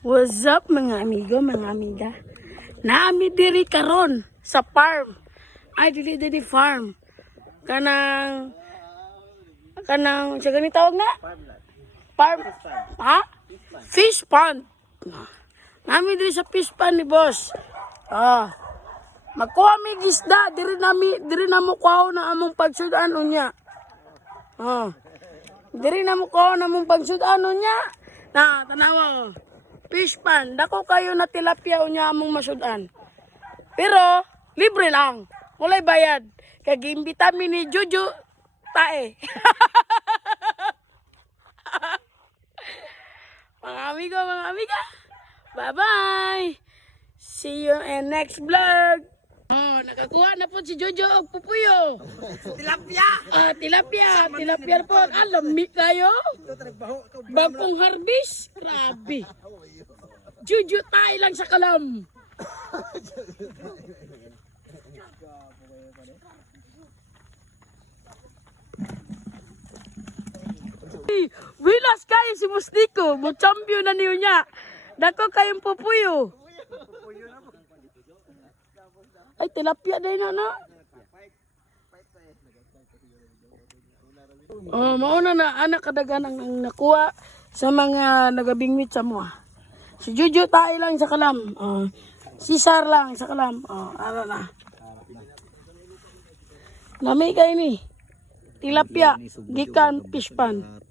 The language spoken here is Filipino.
What's up mga amigo, mga amiga? Naami diri karon sa farm. Ay dili farm. Kanang sa ganito tawag na? Farm. Ha? Fish pond. Naami diri sa fish pond ni boss. Magkuha mi gisda diri na mo kuha na among pagsudan unya. Diri na mo kuha na among pagsudan unya. Na tanawa. Fish pond. Dako kayo na tilapia unya among masudan. Pero libre lang. Walay bayad. Kaya giimbita mi ni Juju tae. Mga amigo, mga amiga. Bye-bye. See you in next vlog. Nakakuha na po si Jojo og pupuyo. Tilapia! Tilapia po. Alami kayo. Bagong harvest. Grabe. Jojo tayo lang sa kalam. Wilas kayo si Mustiko. Mo-champion na niyo niya. Dako kayong pupuyo. Ay, tilapia din na. Mauna na anak kadagan ang nakuha sa mga nagabingwit sa mua. Si Juju tayo lang sa kalam. Si Sar lang sa kalam. Ano na. Lami kayo ni. Tilapia, gikan, fish pan.